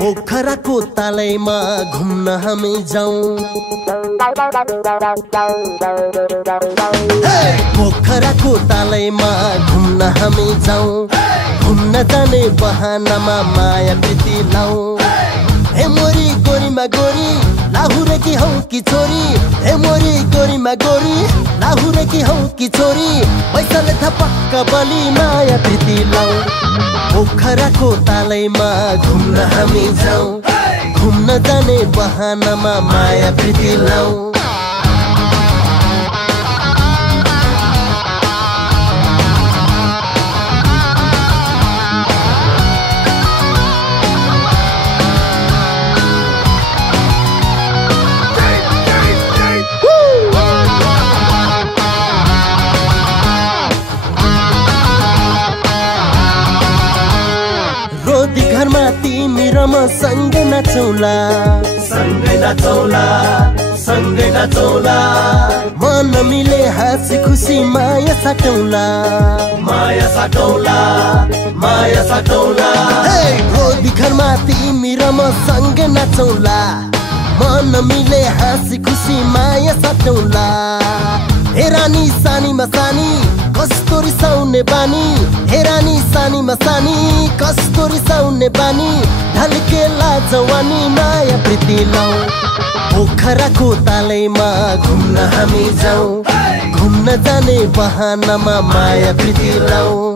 पोखराको तालैमा घुम्न हामी जाउँ पोखराको तालैमा घुम्न हामी जाउँ घुम्न जाने बहानामा माया प्रीति लाउँ हे मोरी गोरीमा गोरी लाहुरे की हौ की छोरी हे मोरी गोरीमा गोरी लाहुरे की हौ की छोरी पैसाले थपक्क बलि माया प्रीति लाउँ पोखराको तालैमा घुम्न हामी जाउँ घुम्न जाने बहानामा माया प्रीति लाउँ घरमा तिमी र म सँगै नाचौला सँगै नाचौला मन मिले हाँसी खुसी माया साटौला रोदी घरमा तिमी र म सँगै नाचौला मन मिले हाँसी खुसी माया साटौला हे रानी सानीमा सानी कस्तो रिसाउने बानी हे रानी सानीमा सानी कस्तो रिसाउने बानी ढल्केला जवानी माया प्रीति लाउँ पोखराको तालैमा घुम्न हामी जाउँ घुम्न जाने बहानामा माया प्रीति लाउँ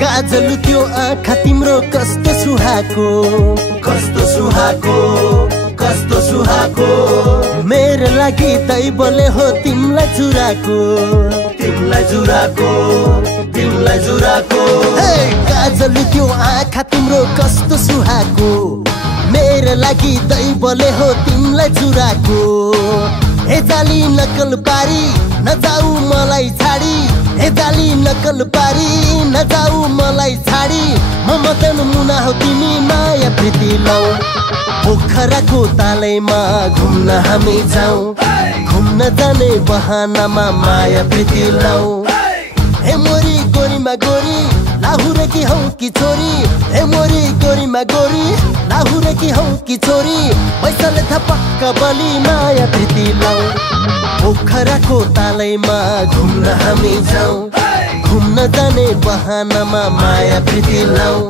काजल त्यो आँखा तिम्रो कस्तो सुहाको मेरो लागि दैवले हो तिमलाई जुराको काजल त्यो आँखा तिम्रो कस्तो सुहाको मेरो लागि दैवले हो तिमलाई जुराको हे जाली नकल पारी नजाऊ मलाई छाडी हे जाली नकल पारी नजाऊ मलाई छाडी म मदन मुना हो तिमी माया प्रीति लाउँ पोखराको तालैमा घुम्न हामी जाउँ घुम्न जाने बहानामा माया प्रीति लाउँ हे मोरी गोरीमा गोरी लाहुरे की हौ की छोरी हे मोरी गोरीमा गोरी लाहुरे की हौ की छोरी पैसाले थपक्क बलि माया प्रीति लाउँ पोखराको तालैमा घुम्न हामी जाउँ घुम्न जाने बहानामा माया प्रीति लाउँ